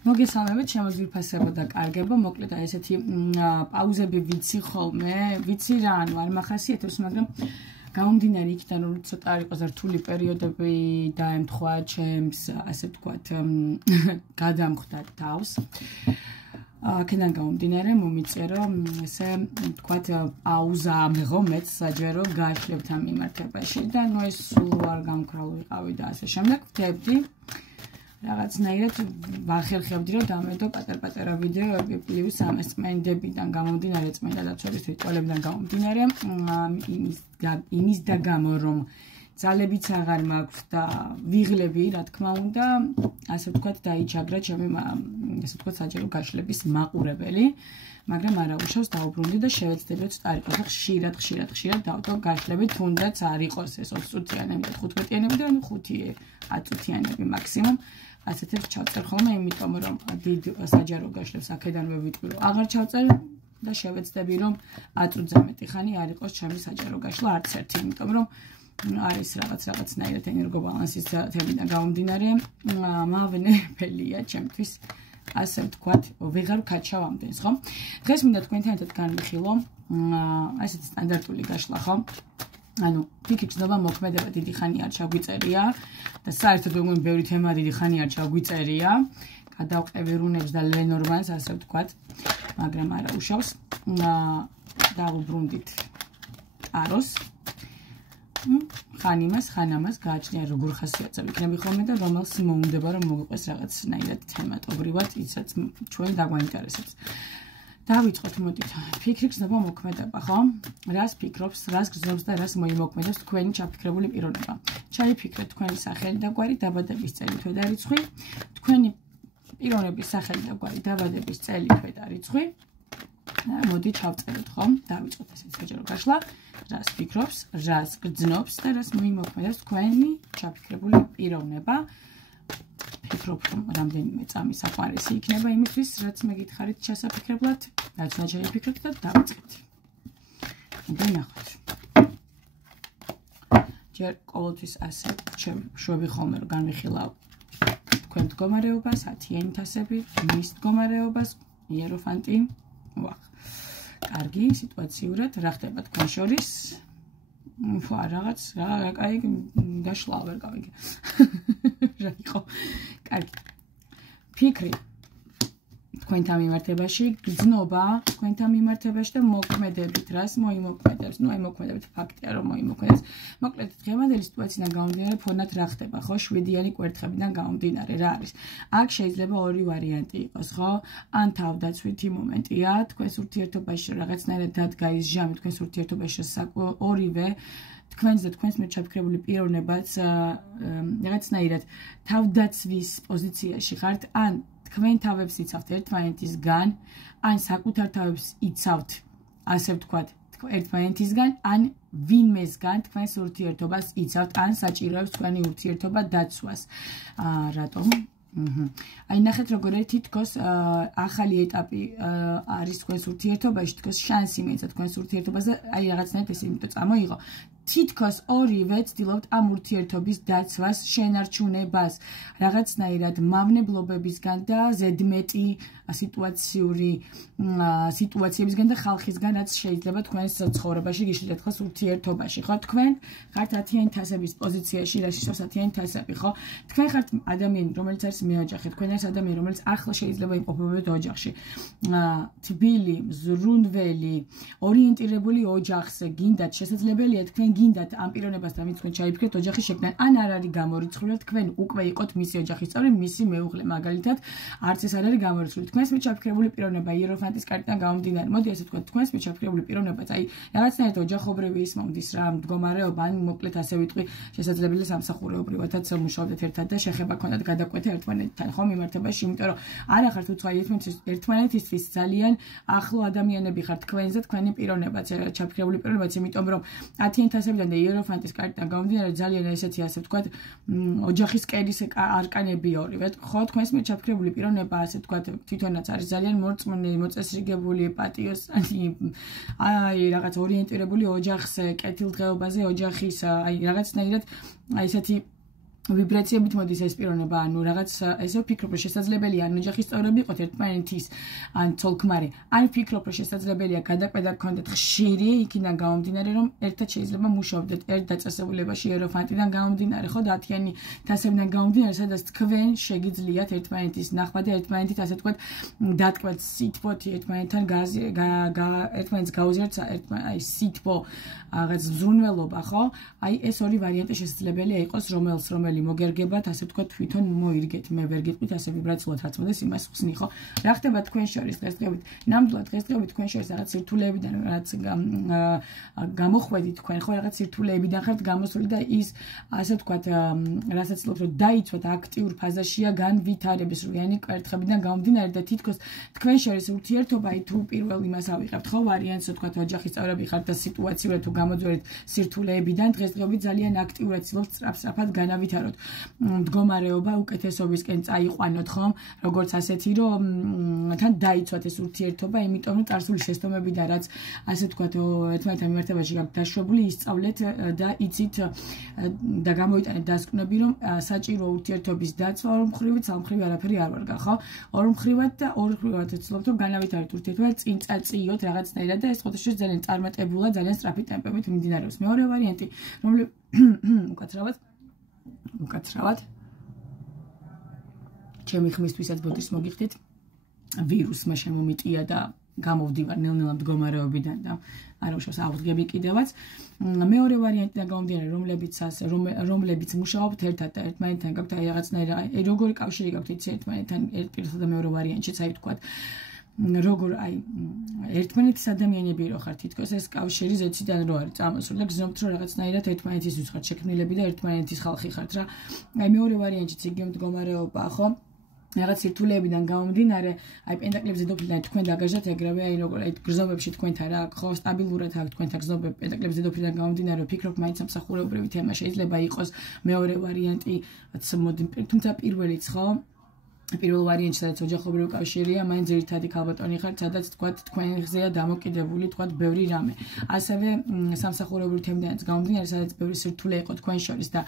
მოგესალმებით, შემოგვიფასებო და კარგებო, მოკლედ აი ესეთი პაუზები ვიცი ხოლმე, ვიცი რა, ანუ არ მახასიათებს, მაგრამ გამომდინარე იქიდან, რომ ცოტა არ იყოს რთული პერიოდები დაემთხვა ჩემს, ასე ვთქვათ, გადამხვდა თავს. აქედან გამომდინარე, მომიწია, რომ ესე ვთქვათ, პაუზა ამიღო მეც საჯარო გაშლებთ ამ მიმართებაში და ნუ ეს სულ არ გამქრალ ვიყავი და ასე შემდეგ ვთებდი. რაღაცნაირად ვახერხებდი, რომ დამედო პატარ-პატარა ვიდეოები პლუს ამას წმენდებიდან გამომდინარე, წმენდა დაცვების თვითკოლებიდან გამომდინარე, იმის და გამო, რომ ძალებიც აღარ მაქვს და ვიღლები, რა თქმა უნდა, ასე ვთქვათ, დაიჩაგრა ჩემი, ასე ვთქვათ, საჯარო გაშლების მაყურებელი, მაგრამ არა უშავს დაუბრუნდი და შევეცდები, რომ არ იყოს ხშირად დავტო გაშლები, თუნდაც არ იყოს ეს 20 წუთიანები და 15-იანები და 5-10 წუთიანები მაქსიმუმ. ასეთებს ჩავწერ ხოლმე, იმიტომ რომ დიდ საჯარო გაშლებს აქედანვე ვიტყვი, რომ აღარ ჩავწერ და შევეცდები, რომ 10 წუთზე მეტი ხანი არ იყოს ჩემი საჯარო გაშლა არც ერთი, იმიტომ რომ არის რაღაცნაირად ენერგობალანსის თემიდან გამომდინარე, მავნებელია ჩემთვის, ასე ვთქვათ, ვეღარ ვქაჩავ ამდენს, ხო? დღეს მინდა თქვენთან ერთად განვიხილო ასეთი სტანდარტული გაშლა, ხო? ანუ ფიქრობ, მოქმედება დიდი ხანი არ ჩაგვიწერია და საერთოდ მეგონი ბევრი თემა დიდი ხანი არ ჩაგვიწერია. გადავყევი რუნებს და ლენორმანს, ასე ვთქვათ, მაგრამ არა უშავს. დავუბრუნდით ტაროს. ხან ამას გააჩნია როგორ ხასიათზე ვიქნები ხოლმე და რომელს მოუნდება რომ მოგიყვეს რაღაცნაირად თემატობრივად, ისაც ჩვენ დაგვაინტერესებს. დავიწყოთ, მოდით. ფიქრი გრძნობა მოქმედება, ხო? რას ფიქრობს, რას გრძნობს და რას მოიმოქმედებს თქვენი ჩაფიქრებული პიროვნება. ჩაიფიქრეთ თქვენი სახელი და გვარი, დაბადების წელი, თვე და რიცხვი, თქვენი პიროვნების სახელი და გვარი, დაბადების წელი, თვე და რიცხვი. მოდი ჩავწეროთ, ხო? დავიწყოთ ესეთი საჯარო გაშლა. რას ფიქრობს, რას გრძნობს და რას მოიმოქმედებს თქვენი ჩაფიქრებული პიროვნება. ფიქრობ, რომ რამდენიმე წამი საყვარესი იქნება იმისთვის, რაც მეკითხარით ჩასაფიქრებლად, რაც უნდა ჩაიფიქროთ და დავიწყეთ. ვნახოთ. ჯერ ყოველთვის ასე შვები ხოლმე რომ განვიხილავ თქვენ მდგომარეობას, 10-იანი თასები, მის მდგომარეობას, იეროფანტი. ვახ. კარგი, სიტუაციურად რა ხდება თქვენ შორის? რაღაც რა, კაი, გაშლა ვერ გავიგე. რა იყო? კარგი. ფიქრი თქვენთან მიმართებაში, გრძნობა თქვენთან მიმართებაში და მოქმედებით, რას მოიმოქმედებს? ნუ აი მოქმედებით ფაქტია, რომ მოიმოქმედებს. მოკლედ დღევანდელი სიტუაციიდან გამომდინარე, ფონად რა ხდება, ხო? 7-იანი კვერთხებიდან გამომდინარე, რა არის? აქ შეიძლება ორი ვარიანტი იყოს, ხო? ან თავდაცვითი მომენტია, თქვენს ურთიერთობაში რაღაცნაირად დადგა ის ჟამი, თქვენს ურთიერთობაში ორივე თქვენს და თქვენს მიერ ჩაფიქრებული პიროვნებაც რაღაცნაირად თავდაცვის პოზიციაში ხართ, ან თქვენ თავებს იცავთ ერთმანეთისგან, ან საკუთარ თავებს იცავთ, ასე ვთქვათ, ერთმანეთისგან, ან ვინმესგან თქვენს ურთიერთობას იცავთ, ან საჭიროებს თქვენი ურთიერთობა დაცვას. რატომ? აი ნახეთ როგორ თითქოს ახალი ეტაპი არის თქვენს ურთიერთობაში, თითქოს შანსი მიეცა თქვენს ურთიერთობაზე, აი რაღაცნაირად ეს იმიტომ წამოიღო. თითქოს ორივე ცდილობთ ამ ურთიერთობის დაცვას, შენარჩუნებას, რაღაცნაირად მავნებლობებისგან და ზედმეტი სიტუაციებისგან და ხალხისგან, რაც შეიძლება თქვენს ცხოვრებაში გიშლით ახლა ურთიერთობაში, ხო? თქვენ ხართ 10-იანი თასების პოზიციაში, რაში შევს 10-იანი თასები, ხო? თქვენ ხართ ადამიანი, რომელიც არის მეოჯახე, თქვენ არის ადამიანი, რომელიც ახლა შეიძლება იმყოფებოდეთ ოჯახში. თბილი, ზრუნველი, ორიენტირებული ოჯახზე, გინდათ შესაძლებელია თქვენ გინდათ ამ პიროვნებასთან ვინც თქვენ ჩაიფიქრეთ ოჯახის შექმნა, ან არ არის გამორიცხული, თქვენ უკვე იყოთ მისი ოჯახის წევრი, მისი მეუღლე, მაგალითად, არც ეს არ არის გამორიცხული. თქვენს მიერ ჩაფიქრებული პიროვნება იეროფანტის კარტიდან გამომდინარე, მოდი ასე ვთქვათ, თქვენს მიერ ჩაფიქრებული პიროვნებაც, აი, რაღაცნაირად ოჯახობრივი ის მომდის რა, მდგომარეობა, ან მოკლედ ასე ვიტყვი, შესაძლებელია სამსახურეობრივადაც მუშაობდეთ ერთად და შეხება ქონდათ გადაკვეთა ერთმანეთთან, ხო, მიმართებაში, იმიტომ რომ არა ხართ უცხო ერთმანეთისთვის ძალიან ახლო ადამიანები ხართ თქვენზე, თქვენი პიროვნებაც, ჩაფიქრებული პიროვნებაც, იმიტომ რომ 10-იანი თასებიდან და იეროფანტის კარტიდან გამომდინარე ძალიან ესეთი ასე ვთქვათ, ოჯახის კერის არკანები ორივე, ხო, თქვენს მიერ ჩაფიქრებული პიროვნება, ასე ვთქვათ, თვითონაც არის ძალიან მორწმუნე, მოწესრიგებული, პატიოსანი, აი რაღაც ორიენტირებული ოჯახზე, კეთილდღეობაზე, ოჯახის, აი რაღაცნაირად აი ესეთი ვიბრაციებით მოდის ეს პიროვნება, ანუ რაღაც ესე ვფიქრობ, რომ შესაძლებელია ან ოჯახის წევრები იყოთ ერთმანეთის ან ცოლ-ქმარი, ან ვფიქრობ, რომ შესაძლებელია გადაკვეთა გქონდეთ ხშირი, იქიდან გამომდინარე, რომ ერთად შეიძლება მუშაობდეთ ერთ დაწესებულებაში ეროფანტიდან გამომდინარე, ხო, დათიანი თასებიდან გამომდინარე, სადაც თქვენ შეგიძლიათ ერთმანეთის ნახვა და ერთმანეთით ასე თქვა დატკბეთ სითბოთი ერთმანეთთან ერთმანეთს გაუზიაროთ აი სითბო რაღაც ზრუნველობა, ხო? აი ეს ორი ვარიანტი შესაძლებელია იყოს, რომელი მოგერგებათ, ასე ვთქვათ, თვითონ მოირგეთ, მე ვერ გიტყვით, ასე ვიბრაციულად რაც მოდის, იმას ხსნი, ხო? რა ხდება თქვენ შორის დღესდღეობით? ნამდვილად დღესდღეობით თქვენ შორის რაღაც სირთულეებიდან რაც გამოხვედით თქვენ, ხო, რაღაც სირთულეებიდან ხართ გამოსული და ის, ასე ვთქვათ, რასაც ცდილობთ, რომ დაიცვათ აქტიურ ფაზაშია განვითარების რვიანი კვერთხებიდან გამომდინარე და თითქოს თქვენ შორის ურთიერთობა, აი თუ პირველ იმას ავიღებთ, ხო, ვარიანტს, ვთქვათ, ოჯახის წევრები ხართ და სიტუაციურად თუ გამოძვერეთ სირთულეებიდან, დღესდღეობით ძალიან აქტიურად ცდილობთ სწრაფად განავითაროთ მდგომარეობა უკეთესობისკენ წაიყვანოთ, ხომ? როგორც ასეთი, რომ თან დაიცვათ ეს ურთიერთობა, იმიტომ რომ წარსული შეცდომებიდან რაც ასე ვთქვათ, ერთმანეთთან მიმართებაში გაქვთ დაშვებული, ისწავლეთ და იცით და გამოიტანეთ დასკვნები, რომ საჭირო ურთიერთობის დაცვა ორმხრივით, სამხრივი არაფერი არ ვარგა, ხო? ორმხრივად და ორმხრივად ვცდილობთ, რომ განავითაროთ ურთიერთობა, წინ წაწიოთ რაღაცნაირად და ეს ყოველთვის ძალიან წარმატებულად, ძალიან სწრაფი ტემპებით მიმდინარეობს. მეორე ვარიანტი, რომელიც უკაცრავად ჩემი ხმისთვისაც ბოდიშს მოგიხდით ვირუსმა შემომიტია და გამოვდივარ ნელ-ნელა მდგომარეობიდან და არ უშავს აღდგები კიდევაც მეორე ვარიანტიდან გამომდინარე რომლებიც მუშაობთ ერთად და ერთმანეთთან გაქვთ აი რაღაცნაირი როგორი კავშირი გაქვთ ერთმანეთთან ერთ-ერთსა და მეორე ვარიანტშიც აი ვთქვათ როგორ აი ერთმანეთის ადამიანები რო ხართ თითქოს ეს კავშირი ზეციდან რო არის წამოსული და გზნობთ რომ რაღაცნაირად ერთმანეთისთვის ხართ შექმნილები და ერთმანეთის ხალხი ხართ რა აი მეორე ვარიანტიც იგივე მდგომარეობაა ხო რაღაც სირთულეებიდან გამომდინარე აი პენტაკლებზე დოფლიდან თქვენ დაგაჟდათ ეგრევე აი როგორ აი გზნობებში თქვენთან რა ხო სტაბილურად აქვს თქვენთან გზნობები პენტაკლებზე დოფლიდან გამომდინარე ვფიქრობ მაინც სამსახურებრივი თემა შეიძლება იყოს მეორე ვარიანტი თუმცა პირველიც ხო პირველ ვარიანტში სადაც ოჯახობრივი კავშირია, მაინც ძირითადი ქალბატონი ხართ, სადაც თქვათ თქვენზეა დამოკიდებული, თქვათ ბევრი რამე. ასევე სამსახურებრივი თემიდანაც გამომდინარე, სადაც ბევრი სირთულე იყო თქვენ შორის და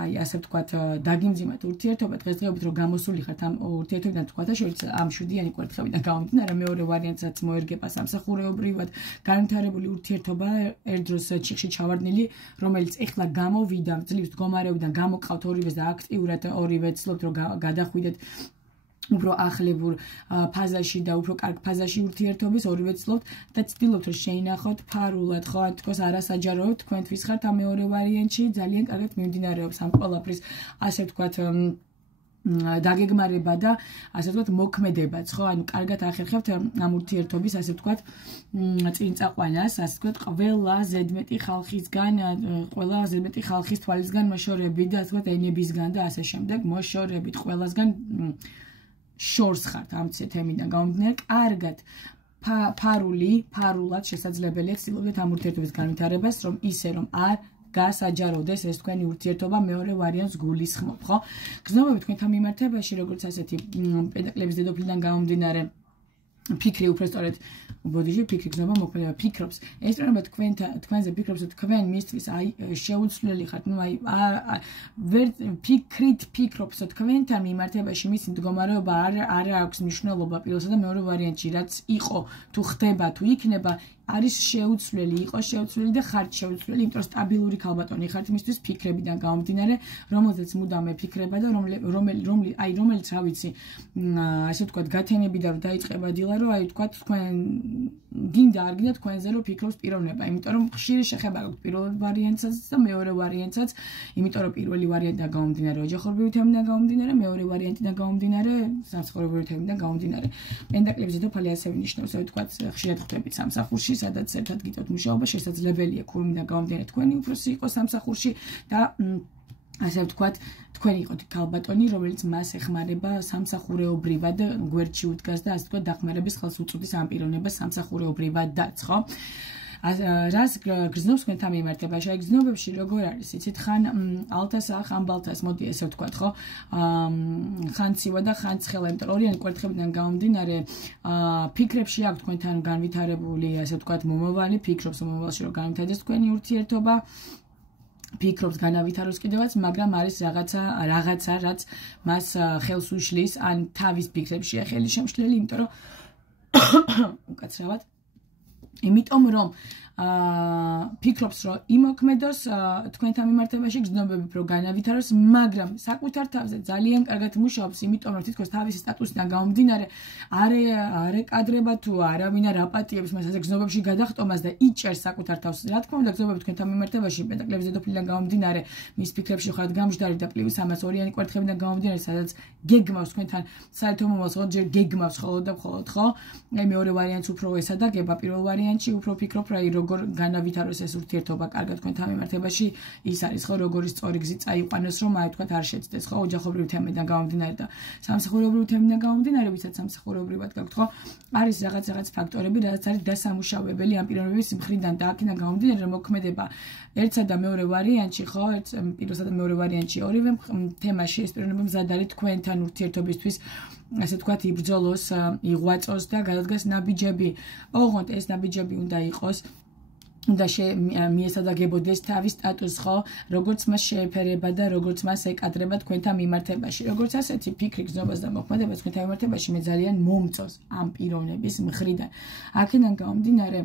აი ასე ვთქვათ, დაგიმძიმათ ურთიერთობა დღესდღეობით რომ გამოსული ხართ ამ ურთიერთობიდან თქვათ შორის ამ შვიდიანი კვერთხებიდან გამომდინარე, მეორე ვარიანტსაც მოერგება სამსახურებრივად განვითარებული ურთიერთობა ერთ დროს ჩიხში ჩავარდნილი, რომელიც ეხლა გამოვიდა ძლივს მდგომარეობიდან გამოყავთ ორივეს და აქტიურად ორივე ცდილობთ რომ გადახვიდეთ უფრო ახლებურ ფაზაში და უფრო კარგ ფაზაში ურთიერთობის ორივე ცდილობთ და ცდილობთ რომ შეინახოთ ფარულად ხო თქოს არასაჯაროებთ თქვენთვის ხართ ამ მეორე ვარიანტში ძალიან კარგად მიმდინარეობს ამ ყველაფრის ასე ვთქვათ დაგეგმარება და ასე ვთქვათ მოქმედებაც ხო ანუ კარგად ახერხებთ ამ ურთიერთობის ასე ვთქვათ წინწაყვანას ასე ვთქვათ ყველა ზედმეტი ხალხის თვალისგან მოშორებით და ასე ვთქვათ ენებისგან და ასე შემდეგ მოშორებით ყველასგან შორს ხართ ამ თემიდან გამომდინარე კარგად ფარულად შესაძლებელია ცდილობდეთ ამ ურთიერთობის განვითარებას რომ ისე რომ არ გასაჯაროდეს ეს თქვენი ურთიერთობა მეორე ვარიანტს გულისხმობ, ხო? გზნობები თქვენთან მიმართებაში, როგორც ასეთი პენტაკლების დედოფლიდან გამომდინარე ფიქრი უფრო სწორედ ბოდიში ფიქრი გზნობა მოქმედება ფიქრობს. ეს პრობლემა თქვენზე ფიქრობს, რომ თქვენ მისთვის აი შეუცვლელი ხართ, ну აი ვერ ფიქრობს, რომ თქვენთან მიმართებაში მისი მდგომარეობა არ აქვს მნიშვნელობა პირველსა და მეორე ვარიანტში, რაც იყო, თუ ხდება, თუ იქნება არის შეუცვლელი, იყო შეუცვლელი და ხართ შეუცვლელი, იმიტომ რომ სტაბილური ქალბატონი ხართ მისთვის ფიქრებიდან გამომდინარე, რომელზეც მუდამ ეფიქრება და რომელიც რა ვიცი, ასე ვთქვათ, გათენებიდან რომ დაიწყება დილა, რომ აი ვთქვათ, თქვენ გინდა არ გინდა თქვენზე რომ ფიქრობს პიროვნება, იმიტომ რომ ხშირი შეხება გაქვთ პირველ ვარიანტსაც და მეორე ვარიანტსაც, იმიტომ რომ პირველი ვარიანტიდან გამომდინარე ოჯახობრივი თემიდან გამომდინარე, მეორე ვარიანტიდან გამომდინარე სამსახურებრივი თემიდან გამომდინარე. პენტაკლების დედოფალი ასევე ნიშნავს, რომ ვთქვათ, ხშირად ხვდებით სამსახურში სადაც ერთად გიტოთ მუშაობა შესაძლებელია ქურუმიდან გამომდინარე თქვენი უფროსი იყოს სამსახურში და ასე ვთქვათ თქვენ იყოთ ქალბატონი რომელიც მას ეხმარება სამსახურეობრივად გვერდში უდგას და ასე ვთქვათ დახმარების ხელს უწვდის ამ პიროვნებას სამსახურეობრივადაც ხო რას გრძნობს თქვენთან მიმართებაში აი გრძნობებში როგორ არის იცით ხან ალთასა ხან ბალთას მოდი ესე ვთქვათ ხო ხან ცივა და ხან ცხელა იმიტომ ორიანი კვერთხებიდან გამომდინარე ფიქრებში აქვს თქვენთან განვითარებული ასე ვთქვათ მომავალი ფიქრობს მომავალში რომ განვითარდეს თქვენი ურთიერთობა ფიქრობს განავითაროს კიდევაც, მაგრამ არის რაღაცა, რაც მას ხელს უშლის, ან თავის ფიქრებშია ხელი შემშლელი, იმიტომ რომ უკაცრავად. იმიტომ რომ ფიქრობს, რომ იმოქმედოს თქვენთან მიმართებაში გრძნობები, რომ განავითაროს, მაგრამ საკუთარ თავზე ძალიან კარგად მუშაობს, იმიტომ რომ თითქოს თავისი სტატუსიდან გამომდინარე, არ ეკადრება თუ არავინ არ აპატიებს მას ასე გრძნობებში გადახტომას და იჭერს საკუთარ თავს. რა თქმა უნდა, გრძნობები თქვენთან მიმართებაში პენტაკლების დედოფლიდან გამომდინარე, მის ფიქრებში ხართ გამჟდარი და პლუს ამას ორიანი კვერთხებიდან გამომდინარე, სადაც გეგმავს თქვენთან საერთო მომავალს, ხო, ჯერ გეგმავს ხოლმე და მხოლოდ, ხო? აი მეორე ვარიანტს უფრო ესადაგება, პირველ ვარიანტში უფრო ფიქრობ, რომ როგორ განავითაროს ეს ურთიერთობა კარგად თქვენთან მიმართებაში, ის არის ხო როგორი სწორი გზით წაიყვანოს, რომ აი თქვა არ შეცდეს ხო ოჯახობრივი თემიდან გამომდინარე და სამსახურებრივი თემიდან გამომდინარე, ვისაც სამსახურებრივად გაქვთ ხო, არის რაღაც ფაქტორები, რაც არის დასამუშავებელი ამ პიროვნების მხრიდან და აქედან გამომდინარე, რომ მოქმედება ერთსა და მეორე ვარიანტში ხო, პირველსა და მეორე ვარიანტში ორივე თემაში ეს პიროვნება მზად არის თქვენთან ურთიერთობისთვის ასე თქვათ იბრძოლოს, იღვაწოს და გადადგას ნაბიჯები. ოღონდ ეს ნაბიჯები უნდა იყოს და მიესადაგებოდეს თავის სტატუსს ხო, როგორც მას შეეფერება და როგორც მას ეკადრება თქვენთან მიმართებაში. როგორც ასეთი ფიქრი გზნობას და მოქმედებას თქვენთან მიმართებაში მე ძალიან მომწონს ამ პიროვნების მხრიდან. აქედან გამომდინარე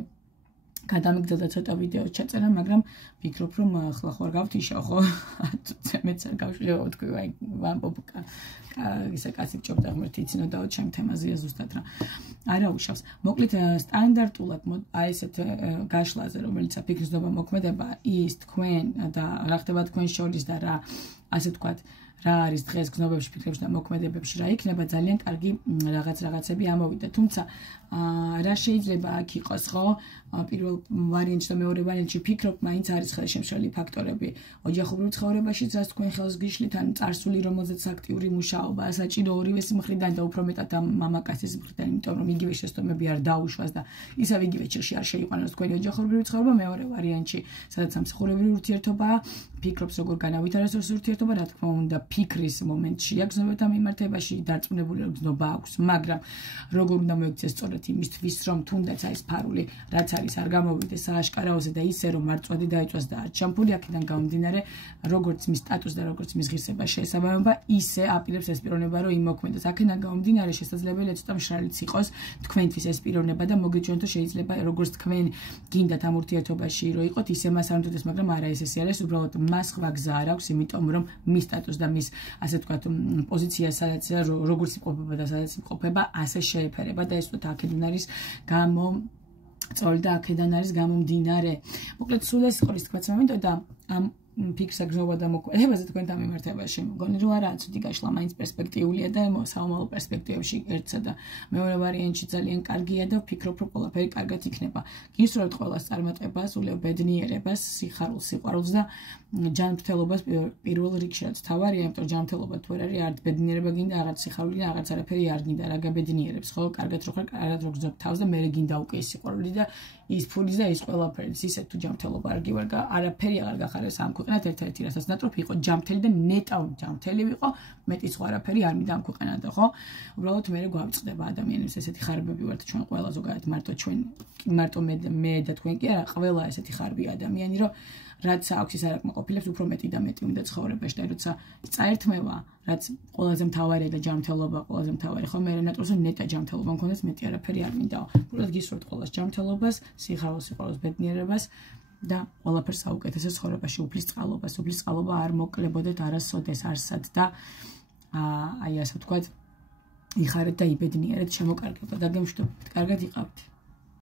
გადამიგდელდა ცოტა ვიდეოს ჩაწერა, მაგრამ ვფიქრობ, რომ ახლა ხო არ გავთიშავ ხო? მეც არ გავშლება თქვი, აი ვამბობ ისე კაცი ჭობდა ღმერთი იცნოდაო ჩემ თემაზეა ზუსტად რა. არა უშავს. მოკლედ სტანდარტულად აი ესეთ გაშლაზე, რომელიც ფიქრიზნობა მოქმედება, ის თქვენ და რა ხდება თქვენ შორის და რა ასე თქვათ რა არის დღეს გზნობებში, ფიქრებში და მოქმედებებში რა იქნება, ძალიან კარგი რაღაცები ამოვიდა. თუმცა რა შეიძლება აქ იყოს ხო? პირველ ვარიანტში და მეორე ვარიანტში ფიქრობ, მაინც არის ხელშემშლელი ფაქტორები. ოჯახობრივ ცხოვრებაში რაც თქვენ ხელს გიშლით, ან წარსული, რომელზეც აქტიური მუშაობა, საჭირო ორივეს მხრიდან და უფრო მეტად ამ მამაკაცის მხრიდან, იმიტომ რომ იგივე შეცდომები არ დაუშვას და ისევ იგივე ჭირში არ შეიყვანოს თქვენი ოჯახობრივი ცხოვრება. მეორე ვარიანტში, სადაც სამსახურებრივი ურთიერთობაა, ფიქრობს როგორ განავითაროს ეს ურთიერთობა, რა თქმა უნდა, ფიქრის მომენტში გზნობებთან მიმართებაში დარწმუნებული გზნობა აქვს, მაგრამ როგორ უნდა მოიქცეს სწორედ იმისთვის, რომ თუნდაც აი ეს ფარული, რაც არის არ გამოვიდეს სააშკარაოზე და ისე რომ არ წვადი დაიწვას და არ ჩამფული აქედან გამომდინარე, როგორც მის სტატუსს და როგორც მის ღირსებას შეესაბამება, ისე აპირებს ეს პიროვნება, რომ იმოქმედოს. აქედან გამომდინარე შესაძლებელია ცოტა მშრალიც იყოს თქვენთვის ეს პიროვნება და მოგეჩვენოთ, რომ შეიძლება როგორც თქვენ გინდათ ამ ურთიერთობაში რომ იყოთ, ისე მას არ უნდათ, მაგრამ არა ესე არის, უბრალოდ მას სხვა გზა არ აქვს, იმიტომ რომ მის სტატუსს და მის ასე ვთქვათ პოზიცია სადაც როგორც იმყოფება და სადაც იმყოფება, ასე შეეფერება და ეს თქო აქედან არის წოლი და აქედან არის გამომდინარე. მოკლედ სულ ეს ყრის თქვაც მომენტოდა ამ ფიქრსა გზნობა და მოქმედებაზე თქვენთან მიმართებაში. მგონი რომ არაა ცუდი გაშლა, მაინც პერსპექტიულია და საომალო პერსპექტივებში ერთსა და მეორე ვარიანტში ძალიან კარგია და ვფიქრობ, რომ ყველაფერი კარგად იქნება. გისურვებთ ყველას წარმატებას, სულიერ ბედნიერებას, სიხარულს, სიყვარულს და ჯანმრთელობას პირველ რიგში რაც თავარია, იმიტომ რომ ჯანმრთელობა თუ არ არის, არც ბედნიერება გინდა, რაღაც სიხარული და რაღაც არაფერი არ გინდა, რა გაბედნიერებს, ხო? კარგად რო ხარ, კარგად რო გზნობ თავს და მერე გინდა უკვე ის სიყვარული და ის ფული და ის ყველაფერი. ისე თუ ჯანმრთელობა არ გივარგა, არაფერი აღარ გახარეს ამ ქვეყნად ერთ-ერთი რასაც ნატროფი იყო ჯანმრთელი და ნეტავ ჯანმრთელი ვიყო, მეტი სხვა არაფერი არ მინდა ამ ქვეყნად, ხო? უბრალოდ მე გვავწყდება ადამიანებს ესეთი ხარბები ვართ ჩვენ ყველა ზოგადად მარტო ჩვენ მარტო მე და თქვენ კი არა, ყველა ესეთი ხარბი ადამიანი, რომ რაც აქვს ის არ აკმაყოფილებს, უფრო მეტი და მეტი უნდა ცხოვრებაში და როცა წაერთმევა, რაც ყველაზე მთავარია და ჯანმრთელობა ყველაზე მთავარი, ხო? მე ნატროს ნეტა ჯანმრთელობა მქონდეს, მეტი არაფერი არ მინდაო. უბრალოდ გისურვებთ ყველას ჯანმრთელობას, სიხარულს, ბედნიერებას და ყველაფერს საუკეთესო ცხოვრებაში, უფლის წყალობა არ მოკლებოდეთ არასოდეს არსად და აი ასე ვთქვათ, იხარეთ და იბედნიერეთ, შემოკარგებთ და გემშვიდობებით. კარგად იყავით.